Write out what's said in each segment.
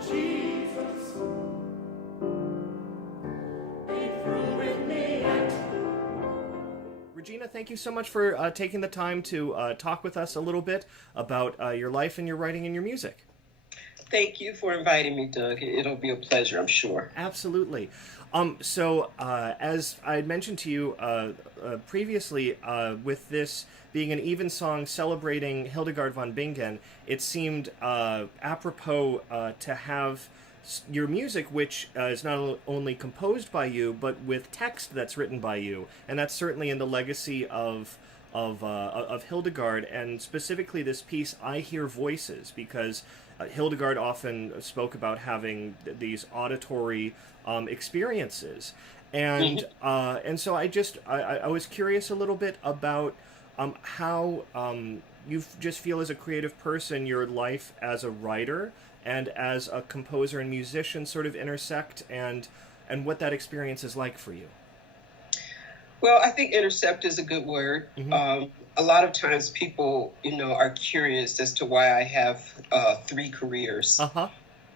Jesus ain't through with me yet. Regina, thank you so much for taking the time to talk with us a little bit about your life and your writing and your music. Thank you for inviting me, Doug. It'll be a pleasure, I'm sure. Absolutely. As I had mentioned to you previously, with this being an evensong celebrating Hildegard von Bingen, it seemed apropos to have your music, which is not only composed by you, but with text that's written by you, and that's certainly in the legacy of Hildegard, and specifically this piece, "I Hear Voices," because Hildegard often spoke about having these auditory experiences, and so I was curious a little bit about how you just feel as a creative person, your life as a writer and as a composer and musician sort of intersect, and what that experience is like for you. Well, I think intercept is a good word. A lot of times people, are curious as to why I have 3 careers,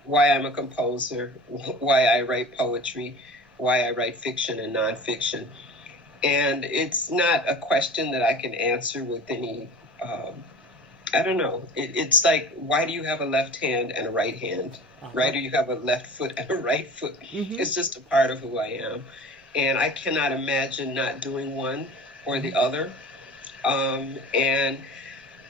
why I'm a composer, why I write poetry, why I write fiction and nonfiction. And it's not a question that I can answer with any, I don't know. It's like, why do you have a left hand and a right hand? Why do you have a left foot and a right foot? It's just a part of who I am. And I cannot imagine not doing one or the other. And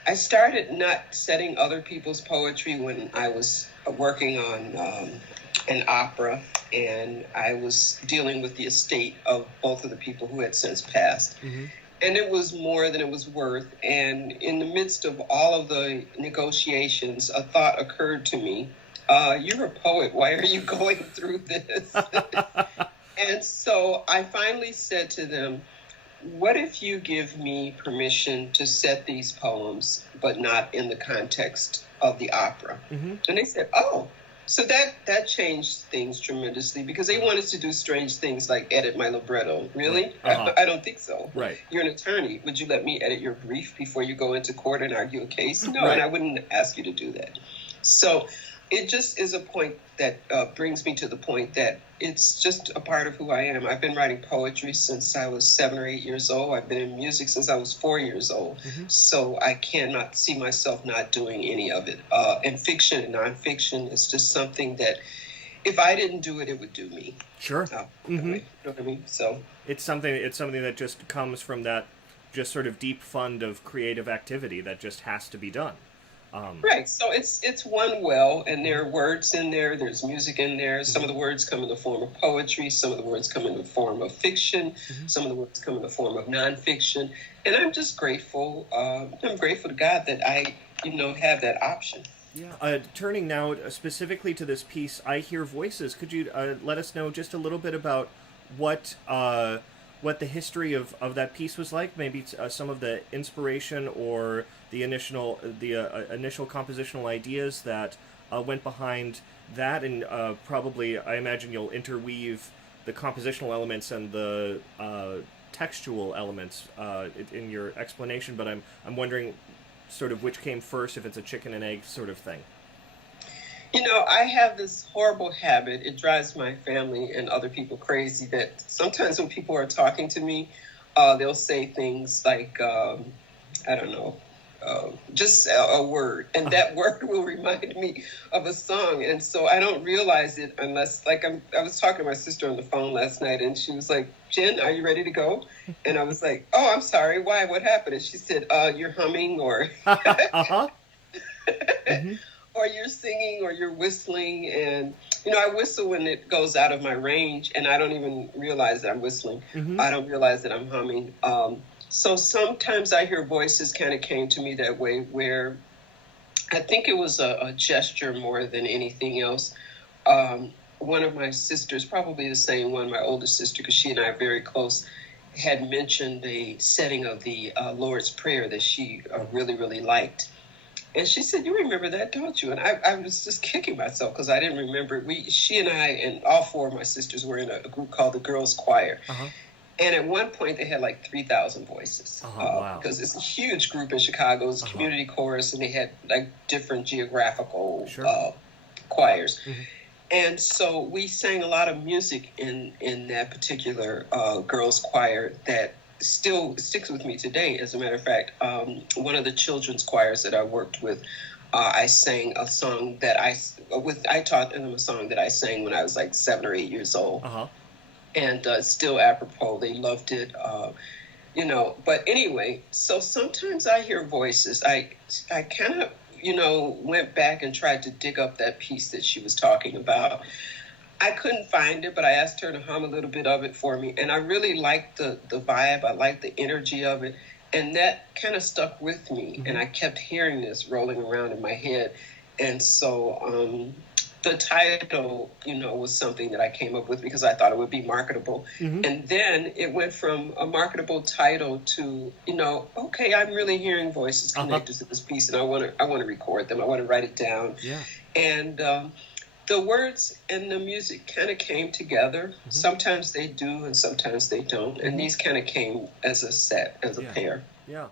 I started not setting other people's poetry when I was working on an opera, and I was dealing with the estate of both of the people who had since passed. And it was more than it was worth. And in the midst of all of the negotiations, a thought occurred to me. You're a poet. Why are you going through this? And so I finally said to them, what if you give me permission to set these poems, but not in the context of the opera? And they said, oh. So that changed things tremendously, because they wanted to do strange things like edit my libretto. Really? I don't think so. Right. You're an attorney. Would you let me edit your brief before you go into court and argue a case? No, and I wouldn't ask you to do that. So it just is a point that brings me to the point that it's just a part of who I am. I've been writing poetry since I was 7 or 8 years old. I've been in music since I was 4 years old. So I cannot see myself not doing any of it. And fiction and nonfiction is just something that if I didn't do it, it would do me. Sure. You know what I mean? So it's something that just comes from that just sort of deep fund of creative activity that just has to be done. Right. So it's one well, and there are words in there. There's music in there. Some of the words come in the form of poetry. Some of the words come in the form of fiction. Some of the words come in the form of nonfiction. And I'm just grateful. I'm grateful to God that I, have that option. Yeah. Turning now specifically to this piece, "I Hear Voices," could you let us know just a little bit about what the history of that piece was like? Maybe some of the inspiration or the initial compositional ideas that went behind that, and probably I imagine you'll interweave the compositional elements and the textual elements in your explanation. But I'm wondering sort of which came first, if it's a chicken and egg sort of thing. I have this horrible habit. It drives my family and other people crazy that sometimes when people are talking to me, they'll say things like, I don't know, just a word. And that word will remind me of a song. And so I don't realize it unless, I was talking to my sister on the phone last night, and she was like, "Jen, are you ready to go?" And I was like, "Oh, I'm sorry. Why? What happened?" And she said, "You're humming," or... or you're singing, or you're whistling. And, I whistle when it goes out of my range, and I don't even realize that I'm whistling. I don't realize that I'm humming. So sometimes I Hear Voices kind of came to me that way, where I think it was a gesture more than anything else. One of my sisters, probably the same one, my older sister, because she and I are very close, had mentioned the setting of the Lord's Prayer that she really, really liked. And she said, "You remember that, don't you?" And I was just kicking myself because I didn't remember. She and I and all 4 of my sisters were in a group called the Girls Choir. And at one point, they had like 3,000 voices. Wow. Because it's a huge group in Chicago. It's a community chorus, and they had like different geographical choirs. And so we sang a lot of music in that particular girls' choir that still sticks with me today. As a matter of fact, one of the children's choirs that I worked with, I sang a song that I taught them a song that I sang when I was like 7 or 8 years old. And still apropos, they loved it. But anyway, so sometimes I hear voices. I kind of, went back and tried to dig up that piece that she was talking about. I couldn't find it, but I asked her to hum a little bit of it for me. And I really liked the vibe. I liked the energy of it. And that kind of stuck with me. And I kept hearing this rolling around in my head. And so the title, was something that I came up with because I thought it would be marketable. And then it went from a marketable title to, okay, I'm really hearing voices connected to this piece, and I want to record them. I want to write it down. Yeah. And the words and the music kind of came together. Sometimes they do, and sometimes they don't. And these kind of came as a set, as a pair. Yeah.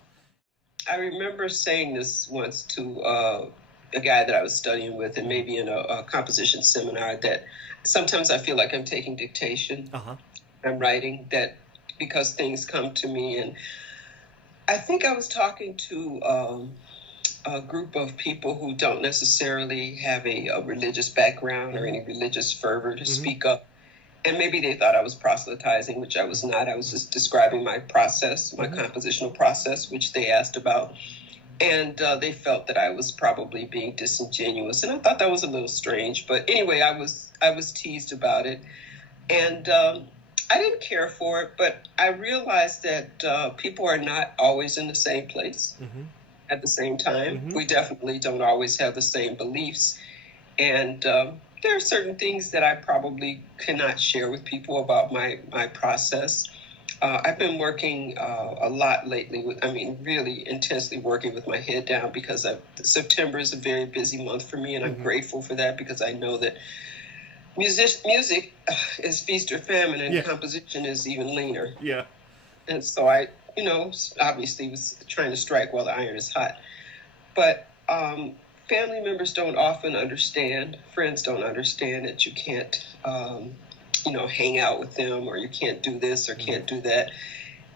I remember saying this once to a guy that I was studying with, and maybe in a composition seminar, that sometimes I feel like I'm taking dictation. I'm writing that because things come to me. And I think I was talking to a group of people who don't necessarily have a religious background or any religious fervor to speak up. And maybe they thought I was proselytizing, which I was not. I was just describing my process, my compositional process, which they asked about. And they felt that I was probably being disingenuous. And I thought that was a little strange. But anyway, I was teased about it. And I didn't care for it, but I realized that people are not always in the same place at the same time. We definitely don't always have the same beliefs. And there are certain things that I probably cannot share with people about my process. I've been working a lot lately really intensely working with my head down because September is a very busy month for me, and I'm grateful for that because I know that music is feast or famine, and composition is even leaner. Yeah. And so I, obviously was trying to strike while the iron is hot. But family members don't often understand, friends don't understand that you can't, hang out with them, or you can't do this or can't do that.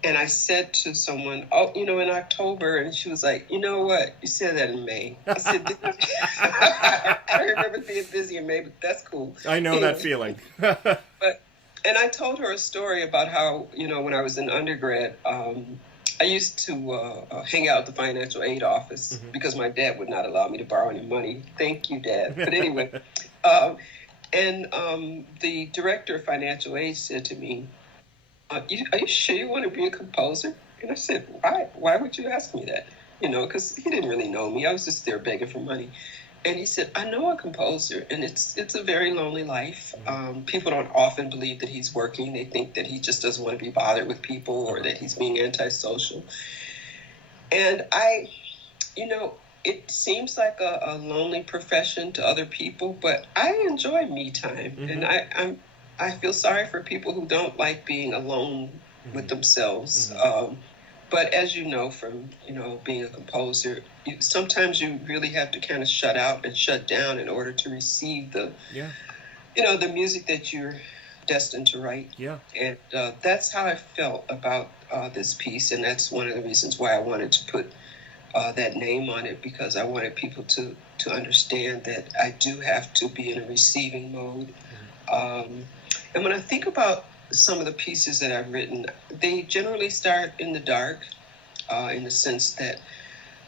And I said to someone, in October, and she was like, you know what? You said that in May. I said, I don't remember being busy in May, but that's cool. I know that feeling. And I told her a story about how, when I was in undergrad, I used to hang out at the financial aid office because my dad would not allow me to borrow any money. Thank you, Dad. But anyway, the director of financial aid said to me, are you sure you want to be a composer? And I said, why? Why would you ask me that? Because he didn't really know me. I was just there begging for money. And he said, I know a composer, and it's a very lonely life. People don't often believe that he's working. They think that he just doesn't want to be bothered with people, or that he's being antisocial. And it seems like a lonely profession to other people, but I enjoy me time. And I feel sorry for people who don't like being alone with themselves. But as you know from, being a composer, sometimes you really have to kind of shut out and shut down in order to receive the music that you're destined to write. Yeah. And that's how I felt about this piece. And that's one of the reasons why I wanted to put that name on it, because I wanted people to understand that I do have to be in a receiving mode. And when I think about some of the pieces that I've written, they generally start in the dark, in the sense that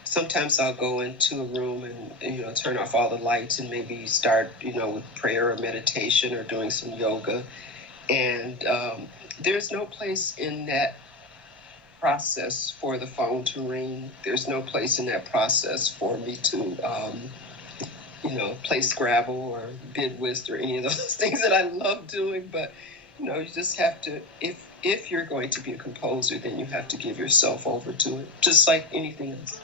sometimes I'll go into a room and, turn off all the lights and maybe start, with prayer or meditation or doing some yoga. And there's no place in that process for the phone to ring. There's no place in that process for me to, play Scrabble or bid whist or any of those things that I love doing. But you just have to, if you're going to be a composer, then you have to give yourself over to it, just like anything else.